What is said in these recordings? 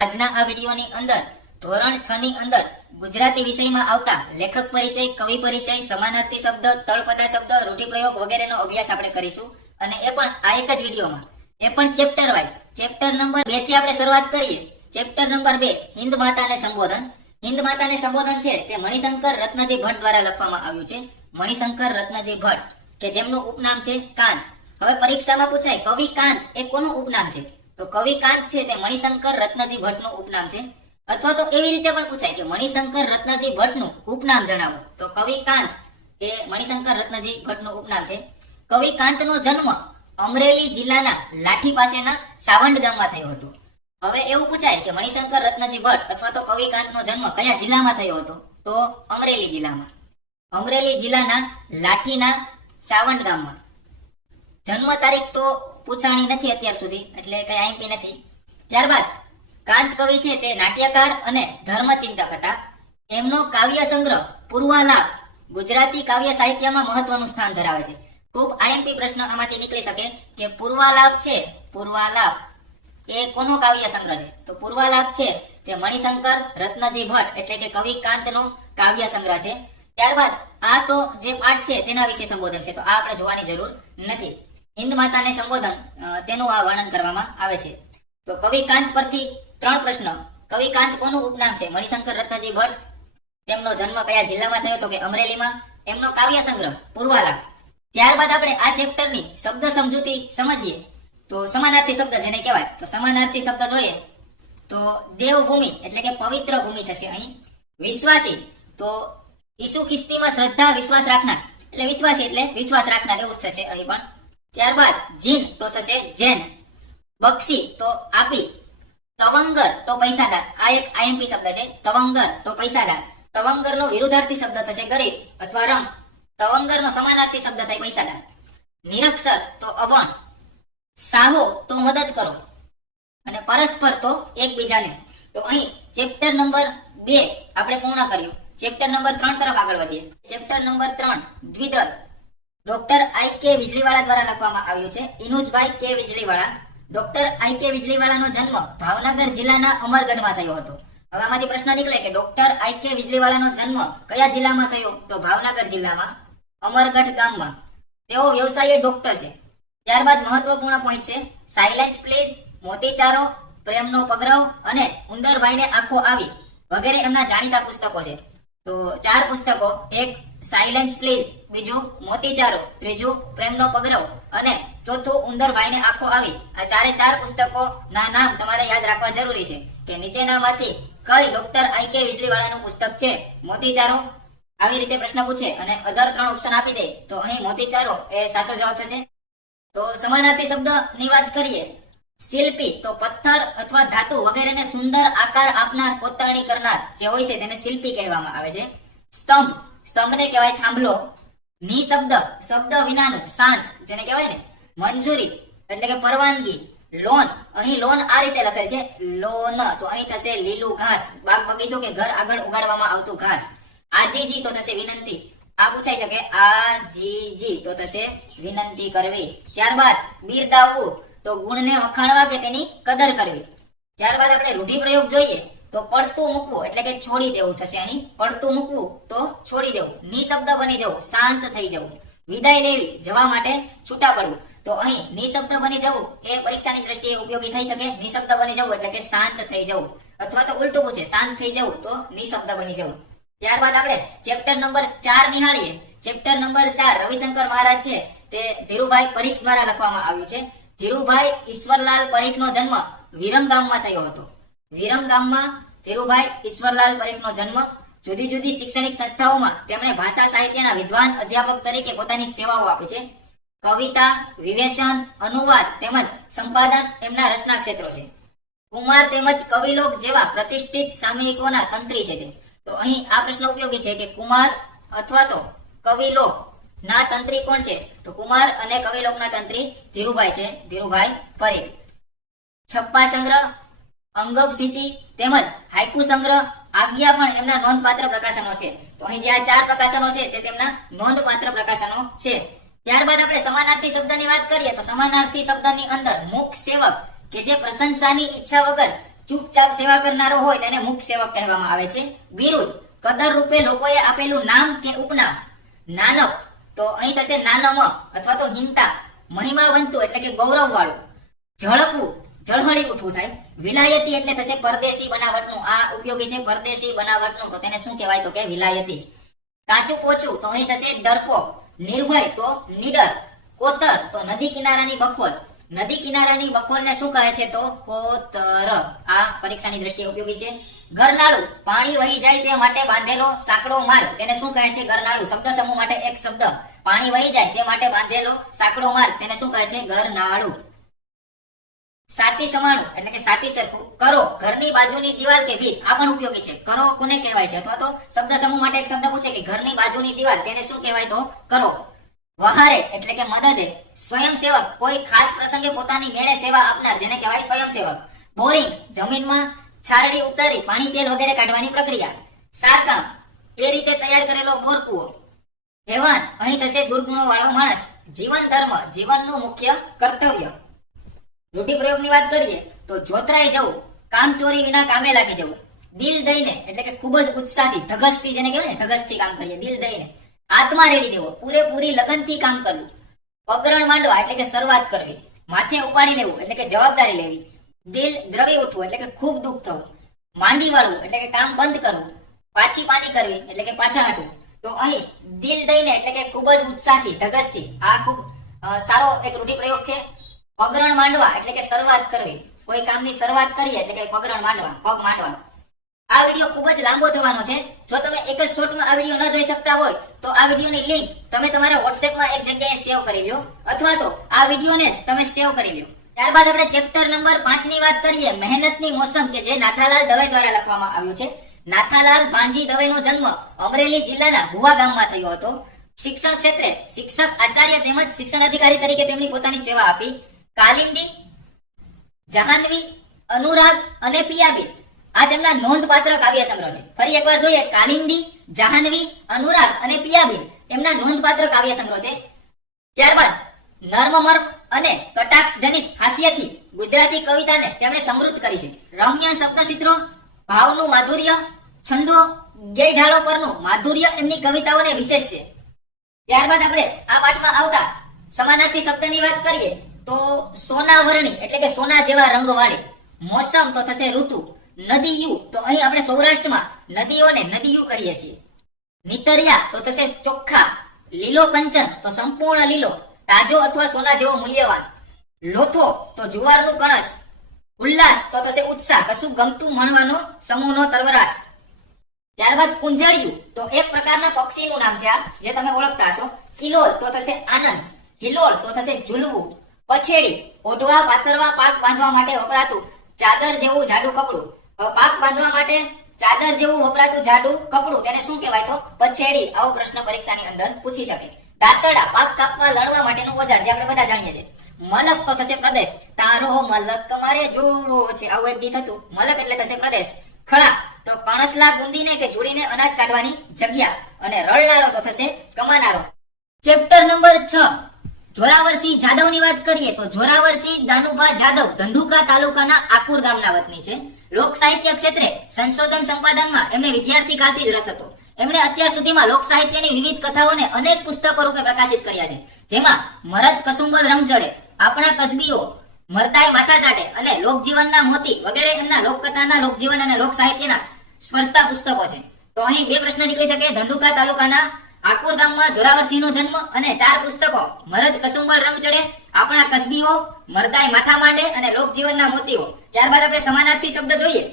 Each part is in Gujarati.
આજના આ વિડીયોની અંદર ધોરણ 6 ની અંદર ગુજરાતી વિષયમાં આવતા લેખક પરિચય, કવિ પરિચય, સમાનાર્થી શબ્દ, તળપદા શબ્દ, રૂઢિપ્રયોગ વગેરેનો અભ્યાસ આપણે કરીશું અને એ પણ આ એક જ વિડીયોમાં, એ પણ ચેપ્ટર વાઇઝ. ચેપ્ટર નંબર 2 થી આપણે શરૂઆત કરીએ. ચેપ્ટર નંબર 2 હિન્દ માતાને સંબોધન. હિન્દ માતાને સંબોધન છે તે મણિશંકર રત્નજી ભટ્ટ દ્વારા લખવામાં આવ્યું છે. મણિશંકર રત્નજી ભટ્ટ કે જેમનું ઉપનામ છે કાંત. હવે પરીક્ષામાં પૂછાય કવિ કાંત એ કોનું ઉપનામ છે? તો કવિ કાંત છે તે મણિશંકર રત્નજી ભટ્ટનું ઉપનામ છે. અથવા તો એવી રીતે પણ પૂછાય કે મણિશંકર રત્નજી ભટ્ટનું ઉપનામ જણાવો. તો કવિ કાંત એ મણિશંકર રત્નજી ભટ્ટનું ઉપનામ છે. કવિ કાંતનો જન્મ અમરેલી જિલ્લાના લાઠી પાસેના સાવંડ ગામમાં થયો હતો. હવે એવું પૂછાય કે મણિશંકર રત્નજી ભટ્ટ અથવા તો કવિ કાંતનો જન્મ કયા જિલ્લામાં થયો હતો? તો અમરેલી જિલ્લામાં. અમરેલી જિલ્લાના લાઠીના સાવંડ ગામમાં. જન્મ તારીખ તો પૂછાણી નથી અત્યાર સુધી, એટલે કઈ આઈએમપી નથી. ત્યારબાદ કાંત કવિ છે તે નાટ્યકાર અને ધર્મચિંતક હતા. એમનો કાવ્ય સંગ્રહ પૂર્વાલાપ ગુજરાતી કાવ્ય સાહિત્યમાં મહત્વનું સ્થાન ધરાવે છે. ખૂબ આઈએમપી પ્રશ્ન આમાંથી નીકળી શકે કે પૂર્વાલાપ છે, પૂર્વાલાપ એ કોનો કાવ્ય સંગ્રહ છે? તો પૂર્વાલાપ છે તે મણિશંકર રત્નજી ભટ્ટ એટલે કે કવિ કાંતનો કાવ્ય સંગ્રહ છે. ત્યારબાદ આ તો જે પાઠ છે તેના વિશે સંબોધન છે, તો આ આપણે જોવાની જરૂર નથી. હિન્દ માતાને સંબોધન તેનું આ વર્ણન કરવામાં આવે છે. તો કવિ કાંત પરથી 3 પ્રશ્ન. કવિ કાંત કોનું ઉપનામ છે? મણિશંકર રત્નજી ભટ્ટ. તેમનો જન્મ કયા જિલ્લામાં થયો? તો કે અમરેલીમાં. એમનો કાવ્ય સંગ્રહ પૂર્વાલાપ. ત્યારબાદ આપણે આ ચેપ્ટરની શબ્દ સમજૂતી સમજીએ. તો સમાનાર્થી શબ્દ જેને કહેવાય, તો સમાનાર્થી શબ્દ જોઈએ તો દેવભૂમિ એટલે કે પવિત્ર ભૂમિ થશે અહીં. વિશ્વાસી તો ઈસુ ખ્રિસ્તીમાં શ્રદ્ધા વિશ્વાસ રાખનાર, એટલે વિશ્વાસી એટલે વિશ્વાસ રાખનાર એવું જ થશે અહીં પણ. ત્યારબાદ જીન તો થશે જૈન. બક્ષી તો આપી. તવંગર તો પૈસાદાર. આ એક આઈએમપી શબ્દ છે. તવંગર તો પૈસાદાર. તવંગરનો વિરુદ્ધાર્થી શબ્દ થશે ગરીબ અથવા રંગ. તવંગરનો સમાનાર્થી શબ્દ થાય પૈસાદાર. નિરક્ષર તો અભણ. સાહો તો મદદ કરો અને પરસ્પર તો એકબીજાને. તો અહીં ચેપ્ટર નંબર 2 આપણે પૂર્ણ કર્યું. ચેપ્ટર નંબર 3 તરફ આગળ વધીએ. Chapter number 3 દ્વિદલ. ડોક્ટર આઈ કે વીજળીવાળા દ્વારા લખવામાં આવ્યું છે. ઇનુસભાઈ કે વીજળીવાળા. ડોક્ટર આઈ કે વીજળીવાળાનો જન્મ ભાવનગર જિલ્લાના અમરગઢમાં થયો હતો. હવે આમાંથી પ્રશ્ન નીકળે કે ડોક્ટર આઈ કે વીજળીવાળાનો જન્મ કયા જિલ્લામાં થયો? તો ભાવનગર જિલ્લામાં અમરગઢ ગામમાં. તેઓ વ્યવસાયે ડોક્ટર છે. ત્યારબાદ મહત્વપૂર્ણ પોઈન્ટ છે સાયલેન્સ પ્લીઝ, મોતીચારો, પ્રેમનો પગરવ અને ઉંદરભાઈને આંખો આવી વગેરે એમના જાણીતા પુસ્તકો છે. તો 4 પુસ્તકો, એક સાયલેન્સ પ્લીઝ, બીજું મોતીચારો, ત્રીજું પ્રેમનો પગરવ અને ચોથું ઉંદરભાઈને આંખો આવી. આ 4 પુસ્તકો ના નામ તમારે યાદ રાખવા જરૂરી છે કે નીચેનામાંથી કઈ ડોક્ટર આઈ કે વીજળીવાળાનું પુસ્તક છે? મોતીચારો. આવી રીતે પ્રશ્ન પૂછે અને અધર 3 ઓપ્શન આપી દે તો અહીં મોતીચારો એ સાચો જવાબ થશે. તો સમાનાર્થી શબ્દ ની વાત કરીએ. શિલ્પી તો પથ્થર અથવા ધાતુ વગેરેને સુંદર આકાર આપનાર, કોતરણી કરનાર જે હોય છે તેને શિલ્પી કહેવામાં આવે છે. સ્તંભ, સ્તંભને કહેવાય થાંભલો. નિશબ્દ, શબ્દ વિનાનું, શાંત જેને કહેવાય ને. મંજૂરી એટલે કે પરવાનગી. લોન, અહીં લોન આ રીતે લખેલ છે લોન, તો અહીં થશે લીલું ઘાસ, બાગ બગીચો કે ઘર આગળ ઉગાડવામાં આવતું ઘાસ. આજીજી તો થશે વિનંતી. આ પૂછાઈ શકે આજીજી તો થશે વિનંતી કરવી. ત્યારબાદ બિરદાવવું તો ગુણને વખાણવા કે તેની કદર કરવી. ત્યારબાદ આપણે રૂઢિપ્રયોગ જોઈએ તો પડતું મૂકવું એટલે કે છોડી દેવું થશે અહીં. પડતું મૂકવું તો છોડી દેવું. નિશબ્દ બની જવું, શાંત થઈ જવું. વિદાય લેવી, જવા માટે છૂટા પડવું. તો અહીં નિશબ્દ બની જવું એ પરીક્ષાની દ્રષ્ટિએ ઉપયોગી થઈ શકે. નિશબ્દ બની જવું એટલે કે શાંત થઈ જવું, અથવા તો ઉલટું પૂછે શાંત થઈ જવું તો નિશબ્દ બની જવું. ત્યારબાદ આપણે ચેપ્ટર નંબર 4 નિહાળીએ. ચેપ્ટર નંબર 4 રવિશંકર મહારાજ છે તે ધીરુભાઈ પરીખ દ્વારા લખવામાં આવ્યું છે. ધીરુભાઈ ઈશ્વરલાલ પરીખનો જન્મ વિરમ ગામમાં થયો હતો. વિરમ ગામમાં ધીરુભાઈ ઈશ્વરલાલ પરીખનો જન્મ. જુદી જુદી શૈક્ષણિક સંસ્થાઓમાં તેમણે ભાષા સાહિત્યના વિદ્વાન અધ્યાપક તરીકે પોતાની સેવાઓ આપી છે. કવિતા, વિવેચન, અનુવાદ તેમજ સંપાદન એમના રચના ક્ષેત્રો છે. કુમાર તેમજ કવિલોક જેવા પ્રતિષ્ઠિત સામયિકોના તંત્રી છે તે. તો અહીં આ પ્રશ્ન ઉપયોગી છે કે કુમાર અથવા તો કવિલોક ના તંત્રી કોણ છે? તો કુમાર અને કવિલોકના તંત્રી ધીરુભાઈ છે, ધીરુભાઈ પરીખ. છપ્પા સંગ્રહ, અંગબ સિંચી તેમજ હાઇકુ સંગ્રહ, આજ્ઞા પણ એમના નોંધપાત્ર પ્રકાશનો છે. તો અહીં જે આ 4 પ્રકાશનો છે તે તેમના નોંધપાત્ર પ્રકાશનો છે. ત્યારબાદ આપણે સમાનાર્થી શબ્દની વાત કરીએ તો સમાનાર્થી શબ્દની અંદર મુખ સેવક કે જે પ્રશંસાની ઈચ્છા વગર ચૂપચાપ સેવા કરનારો હોય તેને મુખ સેવક કહેવામાં આવે છે. વિરુદ્ધ કદર રૂપે લોકોએ આપેલું નામ કે ઉપનામ. નાનક તો અહીં થશે નાનમ અથવા તો હિંતા. મહિમાવંતુ એટલે કે ગૌરવ વાળું. ઝળકવું ઝળહળી ઉઠવું થાય. વિલાયતી એટલે થશે પરદેશી બનાવટનું. આ ઉપયોગી છે પરદેશી બનાવટનું, તો તેને શું કહેવાય તો કે વિલાયતી. કાચું પોચું તો અહીં થશે ડરપોક. નિર્ભય તો નીડર. કોતર તો નદી કિનારાની બખોલ. નદી કિનારાની બખોલને શું કહે છે તો કોતર. આ પરીક્ષાની દ્રષ્ટિએ ઉપયોગી છે. ગરનાળું પાણી વહી જાય તે માટે બાંધેલો સાંકડો માર્ગ, તેને શું કહે છે ગરનાળું. શબ્દ સમૂહ માટે એક શબ્દ. પાણી વહી જાય તે માટે બાંધેલો સાંકડો માર્ગ, તેને શું કહે છે ગરનાળું. સાતી સમાણું એટલે કે સાતી સરખું. કરો ઘરની બાજુની દિવાલ કે ભીત, આ પણ ઉપયોગી છે. કરો કોને કહેવાય છે, અથવા તો શબ્દ સમૂહ માટે એક શબ્દ પૂછે કે ઘરની બાજુની દિવાલ, તેને શું કહેવાય તો કરો. વહારે એટલે કે મદદે. સ્વયંસેવક કોઈ ખાસ પ્રસંગે પોતાની મેળે સેવા આપનાર, જેને કહેવાય સ્વયંસેવક. બોરિંગ જમીનમાં છારડી ઉતારી પાણી તેલ વગેરે કાઢવાની પ્રક્રિયા. સારકામ એ રીતે તૈયાર કરેલો બોર કૂવો. હેવાન અહીં થશે દુર્ગુણો વાળો માણસ. જીવન ધર્મ જીવનનું મુખ્ય કર્તવ્ય. રૂઢિપ્રયોગની વાત કરીએ તો જોતરાઈ જવું, કામ ચોરી વિના કામે લાગી જવું. દિલ દઈને એટલે કે ખૂબ જ ઉત્સાહથી, ધગસથી, જેને કહેવાય ને ધગસથી કામ કરીએ, દિલ દઈને. આત્મા રેડી દેવો, પૂરેપૂરી લગનથી કામ કરવું. પગરણ માંડવા એટલે કે શરૂઆત કરવી. માથે ઉપાડી લેવું એટલે કે જવાબદારી લેવી. દિલ દ્રવી ઉઠવું એટલે કે ખૂબ દુઃખ થવું. માંડી વાળવું એટલે કે કામ બંધ કરવું. પાછી પાની કરવી એટલે કે પાછા હટવું. તો અહીં દિલ દઈને એટલે કે ખૂબ જ ઉત્સાહથી, ધગસથી. આ ખૂબ સારો એક રૂઢિપ્રયોગ છે. પગરણ માંડવા એટલે કે શરૂઆત કરવી. કોઈ કામની શરૂઆત કરીએ એટલે કે પગરણ માંડવા, પગ માંડવા. આ વિડીયો ખૂબ જ લાંબો થવાનો છે. જો તમે એક જ શોર્ટમાં આ વિડીયો ન જોઈ શકતા હોય તો આ વિડીયોની લિંક તમે તમારા વોટ્સએપમાં એક જગ્યાએ સેવ કરી લો, અથવા તો આ વિડીયોને જ તમે સેવ કરી લો. ત્યારબાદ આપણે ચેપ્ટર નંબર 5 ની વાત કરીએ, મહેનતની મોસમ, કે જે નાથાલાલ દવે દ્વારા લખવામાં આવ્યું છે. નાથાલાલ ભાણજી દવેનો જન્મ અમરેલી જિલ્લાના ભુવા ગામમાં થયો હતો. શિક્ષણ ક્ષેત્રે શિક્ષક, આચાર્ય તેમજ શિક્ષણ અધિકારી તરીકે તેમની પોતાની સેવા આપી. કાલિંદી, જાહ્નવી, અનુરાગ અને પિયાબેન આ તેમના નોંધપાત્ર કાવ્ય સંગ્રહ છે. ફરી એકવાર જોઈએ, કાલિંદી, જાહ્નવી, અનુરાગ અને પિયાબેન એમના નોંધપાત્ર કાવ્ય સંગ્રહ છે. ત્યારબાદ નર્મમર્મ અને કટાક્ષ જનિત હાસ્યથી ગુજરાતી કવિતાને તેમણે સમૃદ્ધ કરી છે. રમ્ય શબ્દચિત્રો, ભાવનું માધુર્ય, છંદો, ગેય ઢાળો પરનું માધુર્ય એમની કવિતાઓને વિશેષ છે. ત્યારબાદ આપણે આ પાઠમાં આવતા સમાનાર્થી શબ્દની વાત કરીએ તો સોનાવર્ણી એટલે કે સોના જેવા રંગવાળી. મોસમ તો થશે ઋતુ. નદીયું તો અહીં આપણે સૌરાષ્ટ્રમાં નદીઓને નદીયું કહીએ છીએ. નીતરિયા તો થશે ચોખ્ખા. લીલો કંચન તો સંપૂર્ણ લીલો, તાજો અથવા સોના જેવો મૂલ્યવાન. લોથો તો જુવારનું કણસ. ઉલ્લાસ તો થશે ઉત્સાહ, કશું ગમતું મળવાનો સમૂહનો તરવરાટ. ત્યારબાદ કુંજળિયું તો એક પ્રકારના પક્ષીનું નામ છે, આ જે તમે ઓળખતા હશો. કિલોલ તો થશે આનંદ. હિલોળ તો થશે ઝૂલવું. પછેડી ઓઢવા પાથરવા પાક બાંધવા માટે વપરાતું ચાદર જેવું જાડું કપડું. પાક બાંધવા માટે ચાદર જેવું વપરાતું જાડું કપડું, તેને શું કહેવાય તો પછેડી. આવો પ્રશ્ન પરીક્ષાની અંદર પૂછી શકે. દાંતરડા પાક કાપવા લડવા માટેનું ઓજાર, જે આપણે બધા જાણીએ છીએ. મલક તો થશે પ્રદેશ. તારો મલક તમારે જોવો છે, આવું એક ગીત હતું. મલક એટલે થશે પ્રદેશ. ખળા તો કણસલા ગુંદીને કે જોડીને અનાજ કાઢવાની જગ્યા. અને રળનારો તો થશે કમાનારો. ચેપ્ટર નંબર 6 જોરાવરસિંહ જાદવની વાત કરીએ તો જોરાવરસિંહ દાનુભા જાદવ ધંધુકા તાલુકાના આકુર ગામના વતની છે. લોક સાહિત્ય ક્ષેત્રે સંશોધન સંપાદનમાં એમને વિદ્યાર્થી કાળથી જ રસ હતો. એમણે અત્યાર સુધીમાં લોક સાહિત્યની વિવિધ કથાઓને અનેક પુસ્તકો રૂપે પ્રકાશિત કર્યા છે. જેમાં મરદ કસુંબલ રંગ ચડે, આપણા કસબીઓ, મરતાય માથા ચાટે અને લોકજીવનના મોતી વગેરે એમના લોકકથાના, લોકજીવન અને લોક સાહિત્યના સ્પર્શતા પુસ્તકો છે. તો અહીં બે પ્રશ્ન નીકળી શકે. ધંધુકા તાલુકાના આકુર ગામમાં જોરાવરસિંહનો જન્મ અને 4 પુસ્તકો, મરદ કસુંબલ રંગ ચડે, આપણા કસબીઓ, મરદાય માથા માંડે અને લોકજીવનના મોતીઓ. ત્યારબાદ આપણે સમાનાર્થી શબ્દ જોઈએ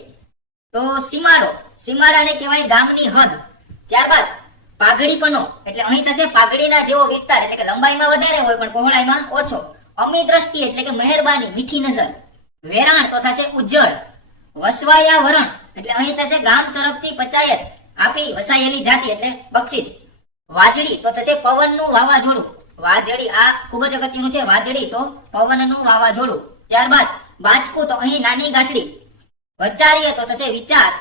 તો સીમાડો, સીમાડાને કહેવાય ગામની હદ. ત્યારબાદ પાઘડીપનો એટલે અહીં થશે પાઘડીના જેવો વિસ્તાર, એટલે કે લંબાઈમાં વધારે હોય પણ પહોળાઈમાં ઓછો. અમી દ્રષ્ટિ એટલે કે મહેરબાની, મીઠી નજર. વેરાણ તો થશે ઉજ્જળ. વસવાયા વરણ એટલે અહીં થશે ગામ તરફથી પંચાયત આપી વસાયેલી જાતિ એટલે બક્ષિસ. વાજળી તો થશે પવનનું વાવાઝોડું. વાજળી આ ખૂબ જ અગત્યનું છે. વાજળી તો પવનનું વાવાઝોડું. ત્યારબાદ બાચકું તો અહીં નાની ગાંસડી. વચાર્ય તો થશે વિચાર.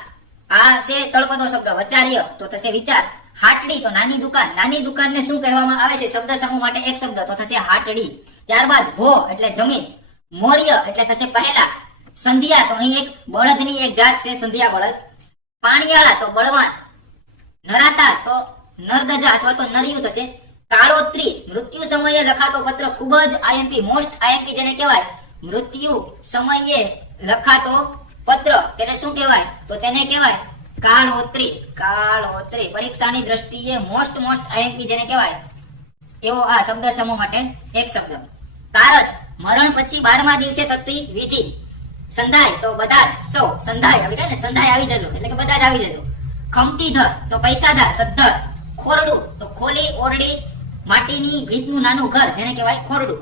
આ છે તળપદો શબ્દ. વચાર્ય તો થશે વિચાર. હાટડી તો નાની દુકાન. નાની દુકાનને શું કહેવામાં આવે છે? શબ્દ સમૂહ માટે એક શબ્દ તો થશે હાટડી. ત્યારબાદ ભો એટલે જમીન. મૌર્ય એટલે થશે પહેલા. સંધિયા તો અહીં એક બળદની એક જાત છે, સંધિયા બળદ. પાણીયાળા તો બળવાન. નરાતા તો નરગજા અથવા તો નરિયું થશે. કાળોત્રી મૃત્યુ સમયે લખાતો પત્ર, ખૂબ જ આઈએમપી, મોસ્ટ આઈએમપી જેને કહેવાય, મૃત્યુ સમયે લખાતો પત્ર તેને શું કહેવાય? તો તેને કહેવાય કાળોત્રી. કાળોત્રી પરીક્ષાની દ્રષ્ટિએ મોસ્ટ આઈએમપી જેને કહેવાય એવો આ શબ્દ સમૂહ માટે એક શબ્દ. કારજ મરણ પછી 12મા દિવસે થતી વિધિ. સંધાય તો બધા જ, સૌ સંધાય આવી જાય ને, સંધાય આવી જજો એટલે કે બધા જ આવી જજો. ખમતીધર તો પૈસાદાર, સદ્ધર. ખોરડું તો ખોલી, ઓરડી, માટીની ભીતનું નાનું ઘર જેને કહેવાય ખોરડું.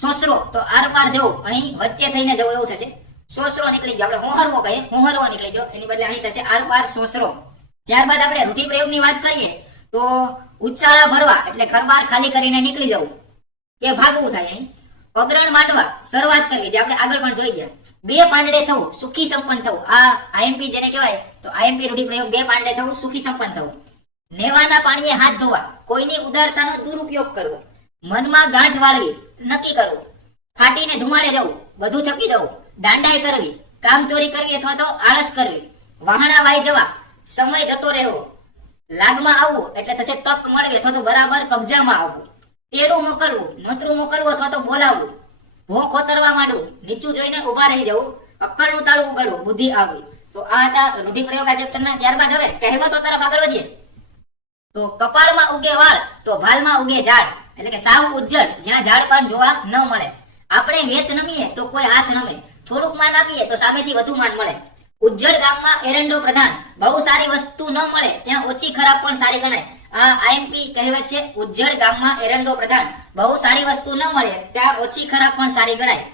સોસરો તો આરપાર જવું, અહીં વચ્ચે થઈને જવું એવું થશે. સોસરો નીકળી ગયો, આપણે હોહરવો કહીએ, હોહરવો નીકળી ગયો, એની બદલે અહીં થશે આરપાર સોસરો. ત્યારબાદ આપણે રૂઢિપ્રયોગની વાત કરીએ તો ઉચ્ચાળા ભરવા એટલે ઘર બહાર ખાલી કરીને નીકળી જવું કે ભાગવું થાય. અહીં પગરણ માંડવા, શરૂઆત કરવી, જે આપણે આગળ પણ જોઈ ગયા. બે પાંડે થવું, સુખી સંપન્ન થવું. આ આઈએમપી જેને કહેવાય તો આઈએમપી રૂઢિપ્રયોગ, બે પાંડે થવું, સુખી સંપન્ન થવું. નેવાના પાણીએ હાથ ધોવા, કોઈની ઉદારતાનો દુરુપયોગ કરવો. મનમાં ગાંઠ વાળવી, નક્કી કરવું. ફાટીને ધુમાડે જવું, બધું છકી જવું. દાંડાઈ કરવી, કામ ચોરી કરવી અથવા તો આળસ કરવી. વહાણા વાઈ જવા, સમય જતો રહેવો. લાગમાં આવવું એટલે થશે તક મળવી અથવા તો બરાબર કબજામાં આવવું. તેડું મોકલવું, નોતરું મોકલવું અથવા તો બોલાવવું. ભોં ખોતરવા માંડવું, નીચું જોઈને ઉભા રહી જવું. અક્કલનું તાળું ઉગાડવું, બુદ્ધિ આવવી. તો આ હતા રૂઢિપ્રયોગ આ ચેપ્ટરના. ત્યારબાદ હવે કહેવતો તરફ આગળ વધીએ તો કપાળમાં ઉગે વાળ તો ભાલમાં ઉગે ઝાડ, એટલે કે સાવ ઉજ્જડ, જ્યાં ઝાડ પાન જોવા ન મળે. આપણે વેત નમીએ તો કોઈ હાથ નમે, થોડુંક માન આપીએ તો સામેથી વધુ માન મળે. ઉજ્જડ ગામમાં એરંડો પ્રધાન, બહુ સારી વસ્તુ ન મળે ત્યાં ઓછી ખરાબ પણ સારી ગણાય. આ આઈએમપી કહેવત છે, ઉજ્જડ ગામમાં એરંડો પ્રધાન, બહુ સારી વસ્તુ ન મળે ત્યાં ઓછી ખરાબ પણ સારી ગણાય.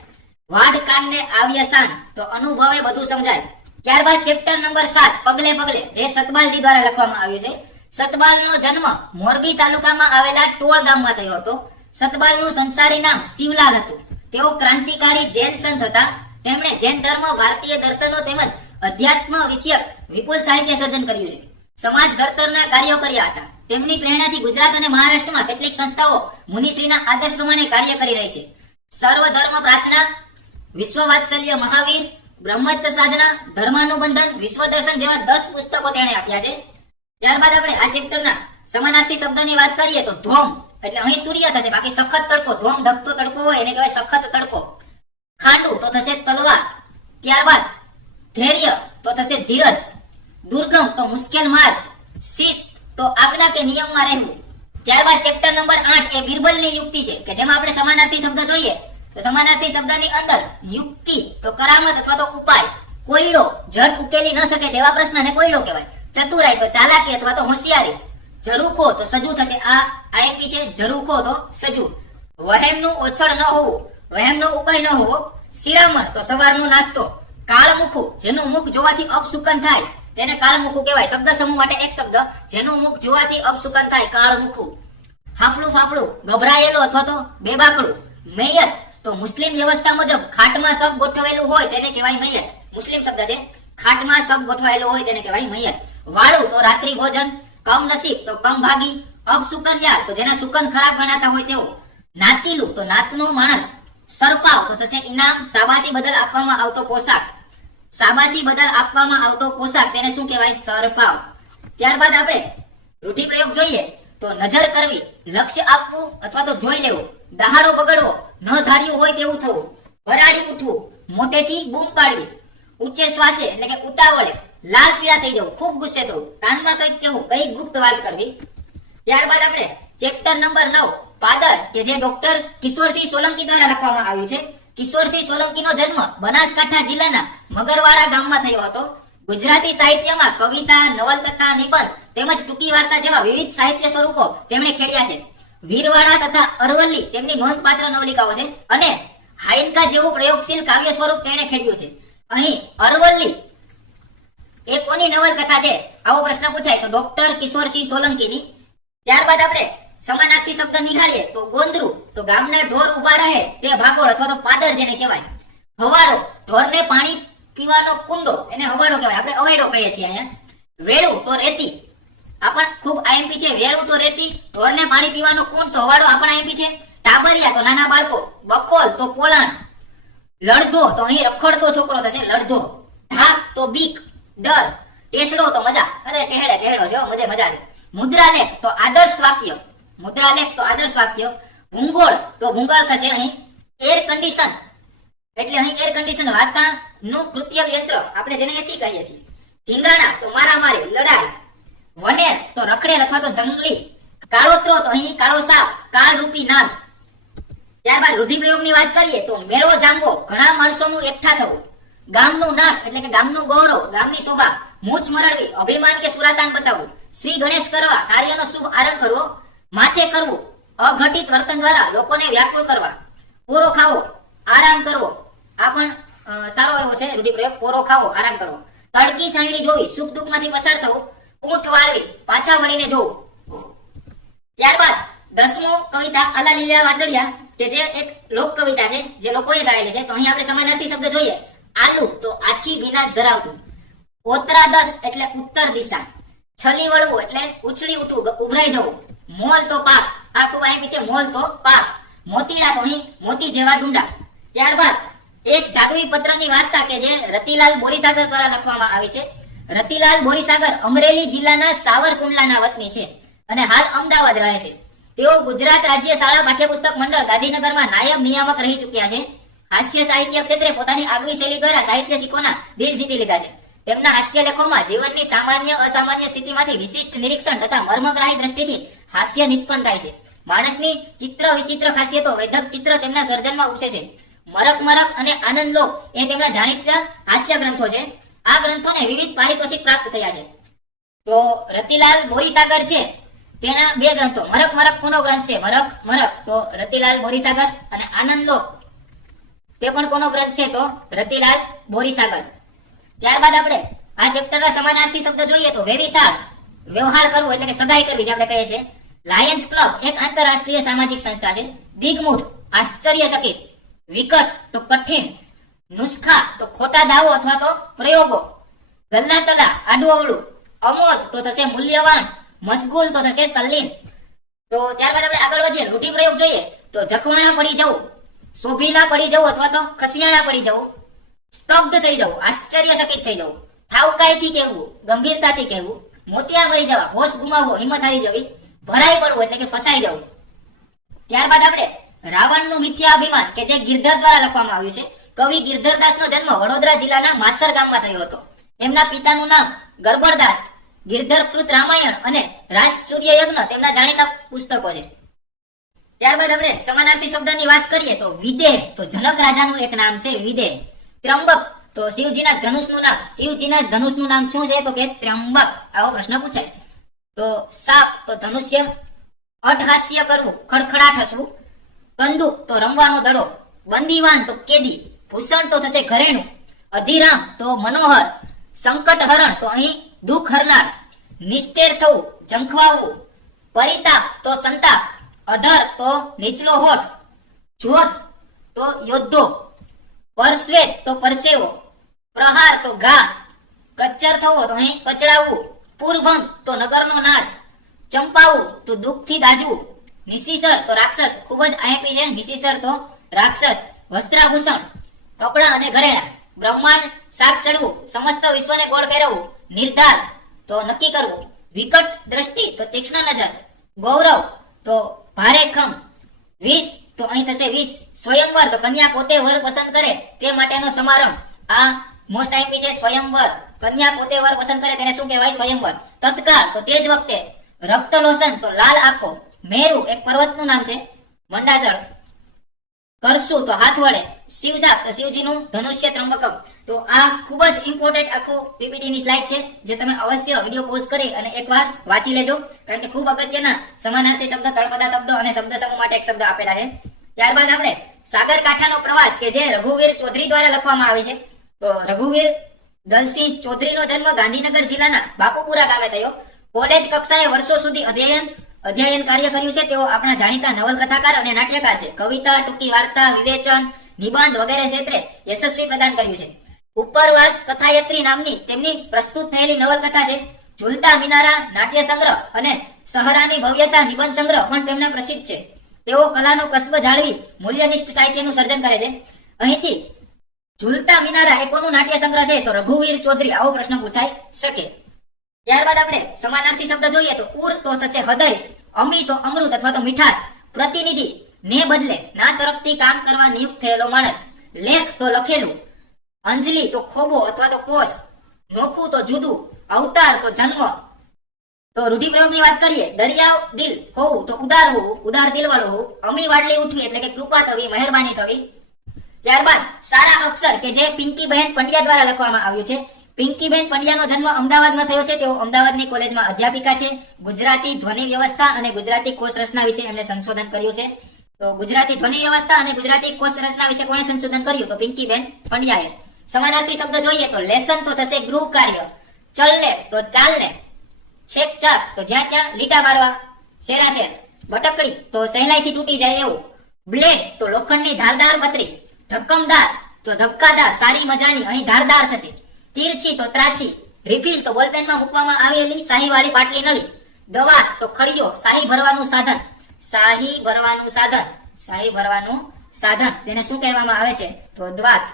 વાઢ કાનને આવ્યા સાન તો અનુભવે બધું સમજાય. ત્યારબાદ ચેપ્ટર નંબર 7 પગલે પગલે, જે સતબાલજી દ્વારા લખવામાં આવ્યું છે. સતબાલનો જન્મ મોરબી તાલુકામાં આવેલા ટોળ ગામમાં થયો હતો. સતબાલનું સંસારી નામ શિવલાલ હતું. તેઓ ક્રાંતિકારી જૈન સંત હતા. તેમણે જૈન ધર્મ, ભારતીય દર્શનો તેમજ અધ્યાત્મ વિષયક વિપુલ સાહિત્ય સર્જન કર્યું છે. સમાજ ઘડતરના કાર્યો કર્યા હતા. તેમની પ્રેરણાથી ગુજરાત અને મહારાષ્ટ્રમાં કેટલીક સંસ્થાઓ મુનિશ્રીના આદેશ પ્રમાણે કાર્ય કરી રહી છે. સર્વધર્મ પ્રાર્થના, વિશ્વ વાત્સલ્ય મહાવીર, બ્રહ્મચર્ય સાધના, ધર્માનુબંધન, વિશ્વ દર્શન જેવા 10 પુસ્તકો તેણે આપ્યા છે. ત્યારબાદ આપણે આ ચેપ્ટરના સમાનાર્થી શબ્દની વાત કરીએ તો ધોમ એટલે અહીં સૂર્ય થશે, બાકી સખત તડકો, ધોમ ધકતો તડકો હોય એને કહેવાય સખત તડકો. ખાંડું તો થશે તલવાર. ત્યારબાદ ધૈર્ય તો થશે ધીરજ. દુર્ગમ તો મુશ્કેલ માર્ગ. શિસ્ત તો આજ્ઞા કે નિયમમાં રહેવું. ત્યારબાદ ચેપ્ટર નંબર 8 એ બિરબલની યુક્તિ છે, કે જેમાં આપણે સમાનાર્થી શબ્દ જોઈએ તો સમાનાર્થી શબ્દની અંદર યુક્તિ તો કરામત અથવા તો ઉપાય. કોયડો જડ ઉકેલી ન શકે તેવા પ્રશ્નને કોયડો કહેવાય. ચતુરાઈ તો ચાલાકી અથવા તો હોશિયારી. ઝરૂખો તો સજુ થશે. આ આઈએમપી છે, ઝરૂખો તો સજુ. વહેમનું ઓછળ ન હોવું, વહેમનો ઉપાય ન હોવો. શિરામણ તો સવારનો નાસ્તો. કાળમુખું, જેનું મુખ જોવાથી અપશુકન થાય તેને કાળમુખું કહેવાય. શબ્દ સમૂહ માટે એક શબ્દ, જેનું મુખ જોવાથી અપશુકન થાય, કાળમુખું. હાફલું ફાફડું, ગભરાયેલો અથવા તો બેબાકડું. મૈયત તો મુસ્લિમ વ્યવસ્થા મુજબ ખાટમાં સબ ગોઠવેલું હોય તેને કહેવાય મૈયત. મુસ્લિમ શબ્દ છે, ખાટમાં સબ ગોઠવાયેલું હોય તેને કહેવાય મૈયત. વાળું તો રાત્રિ ભોજન. કમનસીબ તો કમભાગી. અપશુકનિયાર તો જેના શુકન ખરાબ ગણાતા હોય તેઓ. નાતીલું તો નાતનો માણસ. સરપાવ તો થશે ઇનામ, શાબાશી બદલ આપવામાં આવતો પોશાક. શાબાશી બદલ આપવામાં આવતો પોશાક તેને શું કહેવાય? સરપાવ. ત્યારબાદ આપણે રૂઢિપ્રયોગ જોઈએ તો નજર કરવી, લક્ષ્ય આપવું અથવા તો જોઈ લેવું. દહાડો બગડવો, ન ધાર્યું હોય તેવું થવું. વરાડી ઉઠવું, મોટેથી બૂમ પાડવી. ઊંચે શ્વાસે એટલે કે ઉતાવળે. લાલ પીળા થઈ જવું, ખૂબ ગુસ્સે થવું. કાનમાં કંઈક કહેવું, કઈ ગુપ્ત વાત કરવી. ત્યારબાદ આપણે ચેપ્ટર નંબર 9 પાદર, કે જે ડોક્ટર કિશોરસિંહ સોલંકી દ્વારા લખવામાં આવ્યું છે. કિશોરસિંહ સોલંકીનો જન્મ બનાસકાંઠા જિલ્લાના મગરવાડા ગામમાં થયો હતો. ગુજરાતી સાહિત્યમાં કવિતા, નવલકથા, નિબંધ તેમજ ટૂંકી વાર્તા જેવા વિવિધ સાહિત્ય સ્વરૂપો તેમણે ખેડ્યા છે. વીરવાડા તથા અરવલ્લી તેમની નોંધપાત્ર નવલિકાઓ છે અને હાઈનકા જેવું પ્રયોગશીલ કાવ્ય સ્વરૂપ તેણે ખેડ્યું છે. અહીં અરવલ્લી એ કોની નવલકથા છે આવો પ્રશ્ન પૂછાય તો ડોક્ટર કિશોરસિંહ સોલંકીની. ત્યારબાદ આપણે સમાનાર્થી શબ્દ નિહાળીએ તો ગોંદરું તો ગામના ઢોર ઉભા રહે તે ભાગોળ અથવા તો પાદર જેને કહેવાય. હવારો ઢોરને પાણી પીવાનો કુંડો એને હવાડો કહેવાય, આપણે અવેડો કહીએ છીએ અહીંયા. વેળું તો રેતી, આ પણ ખૂબ આઈએમપી છે. વેળું તો રેતી, ઢોરને પાણી પીવાનો કુંડ તો હવાડો, આ પણ આઈએમપી છે. ટાબરિયા તો નાના બાળકો. બકોલ તો પોલાણ. લડધો તો અહીં રખડતો છોકરો થશે લડધો. ધાક તો બીક, ડર. ટેસડો તો મજા, અરે ટેહડે ટેહડો છે, મજે મજા છે. મુદ્રાલેખ તો આદર્શ વાક્ય, મુદ્રાલેખ તો આદર્શ વાક્ય. ભૂંગોળ તો ભૂંગોળ થશે અહીં. એર કન્ડિશન એટલે અહીં એર કન્ડિશન વાતાનું કૃત્રિમ યંત્ર, આપણે જેને એસી કહીએ છીએ. ધીંગાણા તો મારામારી, લડાઈ. વનેર તો રખડેલ અથવા તો જંગલી. કાળોતરો તો અહીં કાળો સાપ, કાળરૂપી નાગ. ત્યારબાદ રૂઢિપ્રયોગની વાત કરીએ તો મેળો જામવો, ઘણા માણસોનું એકઠા થવું. ગામનું નાક એટલે કે ગામનું ગૌરવ, ગામની શોભા. મૂછ મરડવી, અભિમાન કે સુરાતાન બતાવવું. શ્રી ગણેશ કરવા, કાર્યનો શુભ આરંભ કરવો. માથે કરવું, અઘટિત વર્તન દ્વારા લોકોને વ્યાકુળ કરવા. પોરો ખાવો, આરામ કરવો. આ પણ સારો એવો છે રૂઢિપ્રયોગ, પોરો ખાવો, આરામ કરવો. તડકી છાંયડી જોવી, સુખ દુઃખમાંથી પસાર થવું. ઊંટ વાળવી, પાછા વળીને જોવું. ત્યારબાદ 10મો કવિતા આલા લીલા વાચડિયા, કે જે એક લોક કવિતા છે જે લોકોએ ગાયેલી છે. તો અહીં આપણે સમાનાર્થી શબ્દ જોઈએ. આલુ તો આછી વિનાશ ધરાવતું. ઓતરા 10 એટલે ઉત્તર દિશા. છલી વળવું એટલે ઉછળી ઉઠવું, ઉભરાઈ જવું. મોલ તો પાપ, આ ખૂબ અહીં પીછે મોલ તો પાપ. મોતીડા તો અહીં મોતી જેવા ડુંડા. ત્યારબાદ એક જાદુઈ પત્રની વાર્તા કે જે રતિલાલ બોરીસાગર દ્વારા લખવામાં આવી છે. રતિલાલ બોરીસાગર અમરેલી જિલ્લાના સાવરકુંડલાના વતની છે અને હાલ અમદાવાદ રહે છે. તેઓ ગુજરાત રાજ્ય શાળા પાઠ્યપુસ્તક મંડળ ગાંધીનગરમાં નાયબ નિયામક રહી ચૂક્યા છે. હાસ્ય સાહિત્ય ક્ષેત્રે પોતાની આગવી શૈલી દ્વારા સાહિત્યશીખોના દિલ જીતી લીધા છે. તેમના હાસ્ય લેખોમાં જીવનની સામાન્ય અસામાન્ય સ્થિતિમાંથી વિશિષ્ટ નિરીક્ષણ તથા મર્મગ્રાહી દ્રષ્ટિથી હાસ્ય નિષ્પન્ન થાય છે. માણસની ચિત્ર વિચિત્ર ખાસિયતો વેધક ચિત્ર તેમના સર્જનમાં ઉપસે છે. મરક મરક અને આનંદ લોક એ તેમના જાણીતા હાસ્ય ગ્રંથો છે. આ ગ્રંથોને વિવિધ પારિતોષિક પ્રાપ્ત થયા છે. તો રતિલાલ બોરીસાગર છે તેના બે ગ્રંથો, મરક મરક કોનો ગ્રંથ છે? મરક મરક તો રતિલાલ બોરીસાગર, અને આનંદ લોક તે પણ કોનો ગ્રંથ છે? તો રતિલાલ બોરીસાગર. ત્યારબાદ આપણે આ ચેપ્ટરના સમાનાર્થી શબ્દ જોઈએ તો વેવિશાળ, વ્યવહાર કરવો એટલે કે સગાઈ કરવી જે આપણે કહીએ છીએ. લાયન્સ ક્લબ એક આંતરરાષ્ટ્રીય સામાજિક સંસ્થા છે. દિગ્મૂઢ આશ્ચર્યચકિત. વિકટ તો કઠિન. નુસ્ખા તો ખોટા દાવો અથવા તો પ્રયોગો. ગલ્લાતલા આડું અવળું. અમોદ તો થશે મૂલ્યવાન. મશગુલ તો થશે તલ્લીન. તો ત્યારબાદ આપણે આગળ વધીએ. રૂઢિપ્રયોગ જોઈએ તો જખવાણા પડી જવું, શોભીલા પડી જવું અથવા તો ખસિયાણા પડી જવું. સ્તબ્ધ થઈ જવું, આશ્ચર્યચકિત થઈ જવું. ઠાવકાઈથી કહેવું, ગંભીરતાથી કહેવું. મોતિયા મરી જવા, હોશ ગુમાવવો, હિંમત હારી જવી. ભરાઈ પડવું એટલે કે ફસાઈ જવું. ત્યારબાદ આપણે રાવણનું મિથ્યા અભિમાન કે જે ગિરધર દ્વારા લખવામાં આવ્યું છે. કવિ ગિરધરદાસનો જન્મ વડોદરા જિલ્લાના માસર ગામમાં થયો હતો. તેમના પિતાનું નામ ગરબડદાસ. ગિરધરકૃત રામાયણ અને રાસસૂર્ય યજ્ઞ તેમના જાણીતા પુસ્તકો છે. ત્યારબાદ આપણે સમાનાર્થી શબ્દની વાત કરીએ તો વિદેહ તો જનક રાજાનું એક નામ છે વિદેહ. ત્ર્યંબક તો શિવજીના ધનુષનું નામ. શિવજીના ધનુષનું નામ શું છે? તો કે ત્ર્યંબક. આવો પ્રશ્ન પૂછાય. તો સાપ તો ધનુષ્ય. અટહાસ્ય કરવું, ખડખડાટ હસવું. કંદુક તો રમવાનો દડો. બંદીવાન તો કેદી. ભૂષણ તો થશે ઘરેણું. અધિરામ તો મનોહર. સંકટ હરણ તો અહીં દુઃખ હરનાર. નિસ્તેર થવું, ઝંખવાવું. પરિતાપ તો સંતાપ. અધર તો નીચલો હોઠ. જોધ તો યોદ્ધો. પરસ્વેત તો પરસેવો. પ્રહાર તો ઘા. કચ્ચર થવો તો અહીં કચડાવવું. પૂરભંગ તો નગરનો નાશ. ચંપાવું તો દુઃખથી દાજવું. નિશિસર તો રાક્ષસ, ખૂબ જ આઈપી છે. નિશિસર તો રાક્ષસ. વસ્ત્રાભૂષણ કપડા અને ઘરેણા. બ્રહ્માંડ શાક ચડવું, સમસ્ત વિશ્વને ગોળ ફેરવવું. નિર્ધાર તો નક્કી કરવું. વિકટ દ્રષ્ટિ તો તીક્ષ્ણ નજર. ગૌરવ તો ભારે ખમ. વિષ તો અહીં થશે વિષ. સ્વયંવર તો કન્યા પોતે વર પસંદ કરે તે માટેનો સમારંભ. આ મોસ્ટ આઈપી છે સ્વયંવર. કન્યા પોતે વર પસંદ કરે તેને શું કહેવાય? સ્વયંવર. તત્કાળ તો તે જ વખતે. રક્તલોસન તો લાલ આંખો. મેરુ એક પર્વતનું નામ છે. મંડાચળ. કરસુ તો હાથ વડે. શિવજાપ તો શિવજીનું ધનુષ્ય ત્રંબકમ. તો આ ખૂબ જ ઇમ્પોર્ટન્ટ આખું પીપીટી ની સ્લાઇડ છે જે તમે અવશ્ય વિડીયો પોઝ કરી અને એકવાર વાંચી લેજો, કારણ કે ખૂબ અગત્યના સમાનાર્થી શબ્દ, તળપદા શબ્દો અને શબ્દ સમૂહ માટે એક શબ્દ આપેલા છે. ત્યારબાદ આપણે સાગરકાંઠાનો પ્રવાસ કે જે રઘુવીર ચૌધરી દ્વારા લખવામાં આવી છે. તો રઘુવીર દલસિંહ ચૌધરીનો જન્મ ગાંધીનગર જિલ્લાના બાપુપુરા ગામે થયો. કોલેજ કક્ષાએ વર્ષો સુધી અધ્યયન કાર્ય કર્યું છે. તેઓ આપણા જાણીતા નવલકથાકાર અને નાટ્યકાર છે. કવિતા, ટૂંકી વાર્તા, વિવેચન, નિબંધ વગેરે ક્ષેત્રે યશસ્વી પ્રદાન કર્યું છે. ઉપરવાસ કથાયત્રી નામની તેમની પ્રસ્તુત થયેલી નવલકથા છે. ઝૂલતા મિનારા નાટ્ય સંગ્રહ અને સહરાની ભવ્યતા નિબંધ સંગ્રહ પણ તેમના પ્રસિદ્ધ છે. તેઓ કલાનો કસબ જાળવી મૂલ્યનિષ્ઠ સાહિત્યનું સર્જન કરે છે. અહીંથી ઝૂલતા મિનારા એ કોનું નાટ્ય સંગ્રહ છે? તો રઘુવીર ચૌધરી. આવો પ્રશ્ન પૂછાઈ શકે. ત્યારબાદ આપણે સમાનાર્થી શબ્દ જોઈએ તો ઉર તો થશે હૃદય, અમી તો અમૃત અથવા તો મીઠાશ, પ્રતિનિધિ ને બદલે ના તરફથી કામ કરવા નિયુક્ત થયેલો માણસ, લેખ તો લખેલું, અંજલિ તો ખોબો અથવા તો કોષ, નોખું તો જુદું, અવતાર તો જન્મ. તો રૂઢિપ્રયોગની વાત કરીએ, દરિયાવ દિલ હોવું તો ઉદાર હોવું, ઉદાર દિલવાળો હોવું, અમી વાડલી ઉઠવી એટલે કે કૃપા થવી, મહેરબાની થવી. ત્યારબાદ સારા અક્ષર કે જે પિંકીબહેન પંડ્યા દ્વારા લખવામાં આવ્યું છે. પિંકીબેન પંડ્યાનો જન્મ અમદાવાદમાં થયો છે. તેઓ અમદાવાદની કોલેજમાં અધ્યાપિકા છે. ગુજરાતી ધ્વનિ વ્યવસ્થા અને ગુજરાતી કોષ રચના વિશે એમણે સંશોધન કર્યું છે. તો ગુજરાતી ધ્વનિ વ્યવસ્થા અને ગુજરાતી કોષ રચના વિશે કોણે સંશોધન કર્યું? તો પિંકીબેન પંડ્યાએ. સમાનાર્થી શબ્દ જોઈએ તો લેસન તો થશે ગૃહ કાર્ય, ચલને તો ચાલને, છેક ચાક તો જ્યાં ત્યાં લીટા મારવા, શેરાશેર, બટકડી તો સહેલાઈથી તૂટી જાય એવું, બ્લેડ તો લોખંડની ધારદાર બત્રી, ધક્કમદાર તો ધબકાદાર, સારી મજાની, અહીં ધારદાર થશે, તીરછી તો ત્રાછી, રિફિલ તો બોલપેનમાં મૂકવામાં આવેલી શાહીવાળી પાટલી નળી, દવાત તો ખડીયો, શાહી ભરવાનું સાધન, શાહી ભરવાનું સાધન, શાહી ભરવાનું સાધન તેને શું કહેવામાં આવે છે? તો દ્વાત.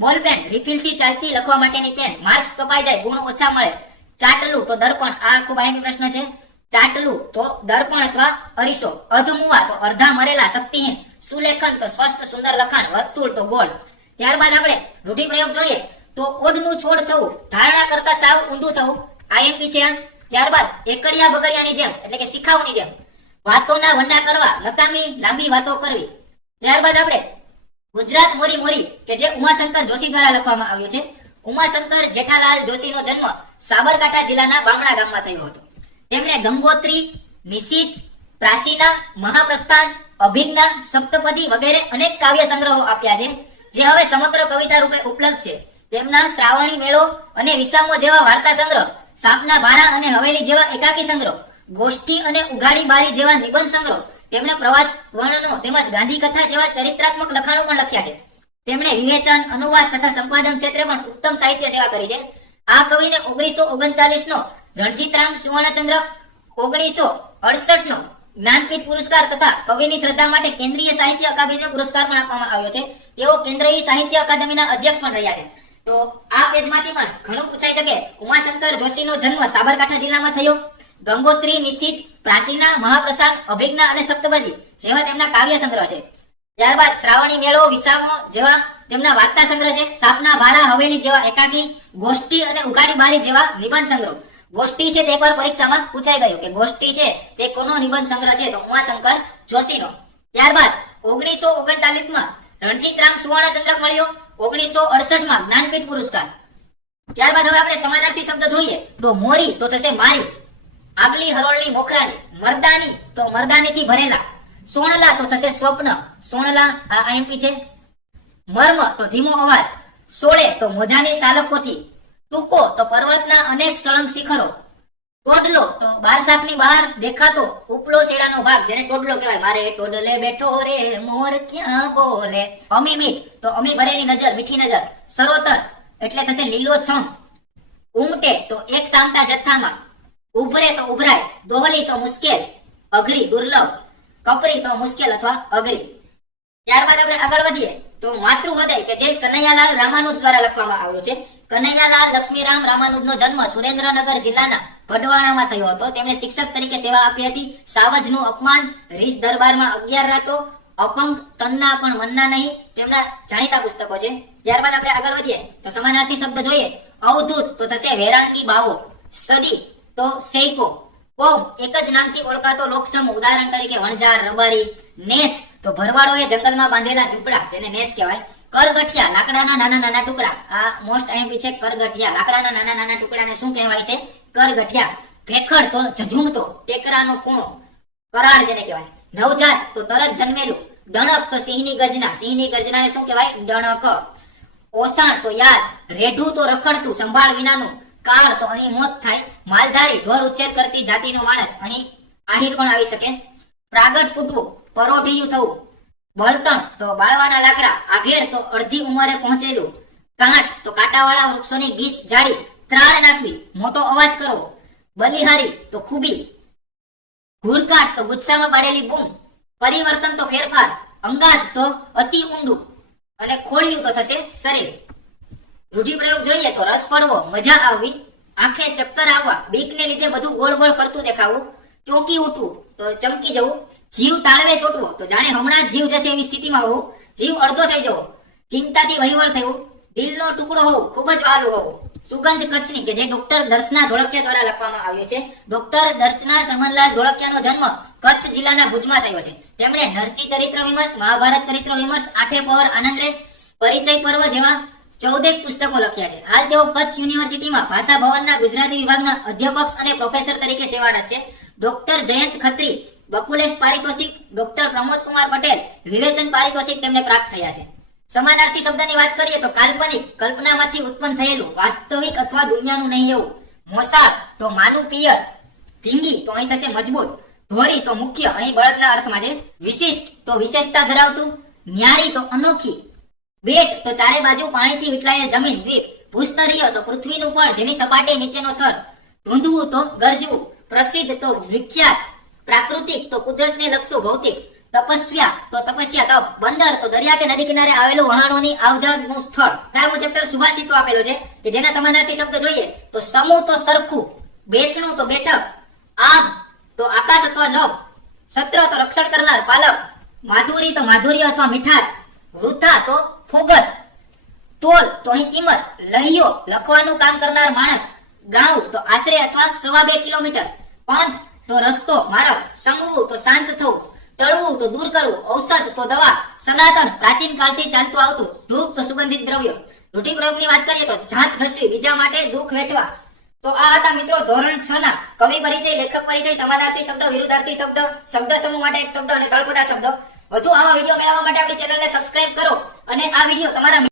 બોલપેન રિફિલથી ચાલતી લખવા માટેની પેન, માર્ક્સ કપાઈ જાય, ગુણ ઓછા મળે, ચાટલું તો દર્પણ. આ ખૂબ આઈએમપી પ્રશ્ન છે. ચાટલું તો દર્પણ અથવા અરીસો, અધમુવા તો અડધા મરેલા, શક્તિહીન, સુલેખન તો સ્વસ્થ સુંદર લખાણ, વર્તુળ તો ગોળ. ત્યારબાદ આપણે રૂઢિપ્રયોગ જોઈએ તો ઓડનું છોડ થવું, ધારણા કરતા સાવ ઊંધું થવું, આઈએમપી છે. ત્યારબાદ એકડિયા બગડિયાની જેમ એટલે કે શિખાઉની જેમ, વાતોના વંડા કરવા, નકામી લાંબી વાતો કરવી. ત્યારબાદ આપણે ગુજરાત મોરી મોરી કે જે ઉમાશંકર જોશી દ્વારા લખવામાં આવ્યું છે. ઉમાશંકર જેઠાલાલ જોશીનો જન્મ સાબરકાંઠા જિલ્લાના બામણા ગામમાં થયો હતો. તેમણે ગંગોત્રી, નિશીત, પ્રાચીના, મહાપ્રસ્થાન, અભિજ્ઞા, સપ્તપદી વગેરે અનેક કાવ્ય સંગ્રહો આપ્યા છે જે હવે સમગ્ર કવિતા રૂપે ઉપલબ્ધ છે. તેમના શ્રાવણી મેળો અને વિસામો જેવા વાર્તા સંગ્રહ, સાપના ભારા અને હવેલી જેવા એકાકી સંગ્રહ, ગોષ્ઠી અને ઉઘાડી બારી જેવા નિબંધ સંગ્રહ, તેમણે પ્રવાસ વર્ણનો તેમજ ગાંધી કથા જેવા ચરિત્રાત્મક લખાણો પણ લખ્યા છે. તેમણે વિવેચન, અનુવાદ તથા સંપાદન ક્ષેત્રે પણ ઉત્તમ સાહિત્ય સેવા કરી છે. આ કવિને 1939 નો રણજીતરામ સુવર્ણચંદ્રક, 1968 નો જ્ઞાનપીઠ પુરસ્કાર તથા કવિની શ્રદ્ધા માટે કેન્દ્રીય સાહિત્ય અકાદમીનો પુરસ્કાર પણ આપવામાં આવ્યો છે. તેઓ કેન્દ્રીય સાહિત્ય અકાદમીના અધ્યક્ષ પણ રહ્યા છે. તો આ પેજમાંથી પણ ઘણું પૂછાઈ શકે. ઉમાશંકર જોશીનો જન્મ સાબરકાંઠા જિલ્લામાં થયો. ગંગોત્રી, નિશીત, પ્રાચીના, મહાપ્રસાદ, અભિજ્ઞા અને સપ્તપદી જેવા તેમના કાવ્ય સંગ્રહ છે. ત્યારબાદ શ્રાવણી મેળો, વિસામો જેવા તેમના વાર્તા સંગ્રહ છે. સાપના ભારા, હવેલી જેવા એકાકી, ગોષ્ઠી અને ઉઘાડી બારી જેવા નિબંધ સંગ્રહ. ગોષ્ઠી છે તે એકવાર પરીક્ષામાં પૂછાઈ ગયું કે ગોષ્ઠી છે તે કોનો નિબંધ સંગ્રહ છે? તો ઉમાશંકર જોશીનો. ત્યારબાદ 1939 રણજીતરામ સુવર્ણચંદ્રક મળ્યો. 1968 જ્ઞાનપીઠ પુરસ્કાર. ત્યારબાદ હવે આપણે સમાનાર્થી શબ્દ જોઈએ તો મોરી તો થશે મારી, આગલી હરોળની મોખરાની, મરદાની તો મરદાનીથી ભરેલા, સોણલા તો થશે સ્વપ્ન, સોણલા આ આઈએમપી છે. મર્મ તો ધીમો અવાજ, સોળે તો મોજાની સાલકોથી, ટૂંકો તો પર્વતના અનેક સળંગ શિખરો, ટોડલો તો બારસાકની બહાર દેખાતો ઉપલો છેડાનો ભાગ જેને ટોડલો કહેવાય. મારે ટોડલે બેઠો રે મોર ક્યાં બોલે. અમી મીઠ તો અમી ભરેલી નજર, મીઠી નજર. સરોતર એટલે થશે લીલોછમ. ઉમટે તો એક સામટા જથ્થામાં, ઉભરે તો ઉભરાય, દોહલી તો મુશ્કેલ, અઘરી દુર્લભ, કપરી તો મુશ્કેલ અથવા અઘરી. ત્યારબાદ આપણે આગળ વધીએ તો માતૃહૃદય કે જે કનૈયાલાલ રામાનુજ દ્વારા લખવામાં આવ્યો છે. કનૈયાલાલ લક્ષ્મીરામ રામાનુજનો જન્મ સુરેન્દ્રનગર જિલ્લાના ભડવાણામાં થયો હતો. તેમણે શિક્ષક તરીકે સેવા આપી હતી. સાવજનું અપમાન, રીસ દરબારમાં 11 રાતો, અપંગ, તન્ના પણ મન્ના નહીં તેમના જાણીતા પુસ્તકો છે. ત્યારબાદ આપણે આગળ વધીએ તો સમાનાર્થી શબ્દ જોઈએ. અવધૂત તો થશે વેરાંગી બાવો, સદી તો સૈકો, કોમ એક જ નામથી ઓળખાતો લોકસમૂહ ઉદાહરણ તરીકે વણઝાર, રબારી, નેસ તો ભરવાડોએ જંગલમાં બાંધેલા ઝૂંપડા જેને નેસ કહેવાય. કરગઠિયા લાકડાના નાના નાના ટુકડા. આ મોસ્ટ આઈએમપી છે. કરગઠિયા લાકડાના નાના નાના ટુકડાને શું કહેવાય છે? કરગઠિયા. ભેખડ તો ઝઝૂમતો, ટેકરાનો કૂણો, કરાળ જેને કહેવાય. નવજાત તો તરત જન્મેલું. ડણક તો સિંહની ગર્જના, સિંહની ગર્જનાને શું કહેવાય? ડણક. ઓસાણ તો યાદ, રેઢું તો રખડતું, સંભાળ વિનાનું. કાળ તો અહીં મોત થાય. માલધારી ઢોર ઉછેર કરતી જાતિનો માણસ, અહીં આહિર પણ આવી શકે. પ્રાગટ ફૂટવું, પરોઢિયું થવું. બળતણ તો બાળવાના લાકડા. આઘેડ તો અડધી ઉંમરે પહોંચેલું. કાંટ તો કાંટાવાળા વૃક્ષોની ગીસ જાડી. ત્રાળ નાખવી, મોટો અવાજ કરવો. બલિહારી તો ખૂબી. ઘૂરકાટ તો ગુસ્સામાં પાડેલી બૂમ. પરિવર્તન તો ફેરફાર. અંગાત તો અતિ ઊંડું. અને ખોળિયું તો થશે શરીર. રૂઢિપ્રયોગ જોઈએ તો રસ પડવો, મજા આવવી, આંખે ચક્કર આવવા, બીકને લીધે બધું ગોળ ગોળ ફરતું દેખાવું, ચોંકી ઉઠવું તો ચમકી જવું, જીવ તાળવે ચોટવો તો જાણે હમણાં જ જીવ જશે એવી સ્થિતિમાં હોવું, જીવ અડધો થઈ જવો, ચિંતાથી વહીવળ થવું, દિલનો ટુકડો હોવું, ખૂબ જ વહાલું હોવું. સુગંધ કચ્છની કે જે ડોક્ટર દર્શના ધોળકિયા દ્વારા લખવામાં આવ્યો છે. ડોક્ટર દર્શના સમનલાલ ધોળકિયાનો જન્મ કચ્છ જિલ્લાના ભુજમાં થયો છે. તેમણે નરસિંહ ચરિત્ર વિમર્શ, મહાભારત ચરિત્ર વિમર્શ, આઠે પહોર, આનંદરેખ, પરિચય પર્વ જેવા 14 પુસ્તકો લખ્યા છે. હાલ તેઓ કચ્છ યુનિવર્સિટીમાં ભાષા ભવનના ગુજરાતી વિભાગના અધ્યાપક અને પ્રોફેસર તરીકે સેવારત છે. ડોક્ટર જયંત ખત્રી બકુલેશ પારિતોષિક, ડોક્ટર પ્રમોદ કુમાર પટેલ વિવેચન પારિતોષિક તેમને પ્રાપ્ત થયા છે. સમાનાર્થી શબ્દની વાત કરીએ તો કાલ્પનિક, કલ્પનામાંથી ઉત્પન્ન થયેલું, વાસ્તવિક અથવા દુનિયાનું નહીં એવું. મોસાળ તો માનું પિયર, ધીંગી તો અહીં થશે મજબૂત, ધોરી તો મુખ્ય અહીં બળદના અર્થમાં છે, વિશિષ્ટ તો વિશેષતા ધરાવતું, ન્યારી તો અનોખી, બેટ તો ચારે બાજુ પાણીથી વિટલાયેલ જમીન દ્વીપ, ભૂસ્તરીય તો પૃથ્વીનું પણ જેની સપાટી નીચેનો થર, ધૂંધવું તો ગરજવું, પ્રસિદ્ધ તો વિખ્યાત, પ્રાકૃતિક તો કુદરતને લગતું ભૌતિક, તપસ્યા તો તપસ્યા તપ, બંદર તો દરિયા કે નદી કિનારે આવેલું વહાણોની આવજાનું સ્થળ. 11મું ચેપ્ટર સુભાષિતો આપેલો છે કે જેના સમાનાર્થી શબ્દ જોઈએ તો સમૂહ તો સરખું, બેસણું તો બેઠક, આગ તો આકાશ અથવા નભ, સત્ર તો રક્ષણ કરનાર પાલક, માધુરી તો માધુર્ય અથવા મીઠાશ, વૃથા તો ફોગત, તોલ તો અહીં કિંમત, લહિયો લખવાનું કામ કરનાર માણસ, ગાંવ તો આશરે અથવા 2.25 કિલોમીટર, પંથ તો રસ્તો માર્ગ, સંગવું તો શાંત થવું, ટળવું તો દૂર કરવું, ઔષધ તો દવા, સનાતન પ્રાચીન કાળથી ચાલતું આવતું, ધૂપ તો સુગંધિત દ્રવ્ય. રૂઢિપ્રયોગની વાત કરીએ તો જાત ઘસવી, બીજા માટે દુઃખ વેઠવા. તો આ હતા મિત્રો ધોરણ 6 ના કવિ પરિચય, લેખક પરિચય, સમાનાર્થી શબ્દ, વિરુદ્ધાર્થી શબ્દ, શબ્દ સમૂહ માટે એક શબ્દ અને તળપદા શબ્દ. વધુ આવા વિડીયો મેળવવા માટે આપણી ચેનલને સબસ્ક્રાઇબ કરો અને આ વિડીયો તમારા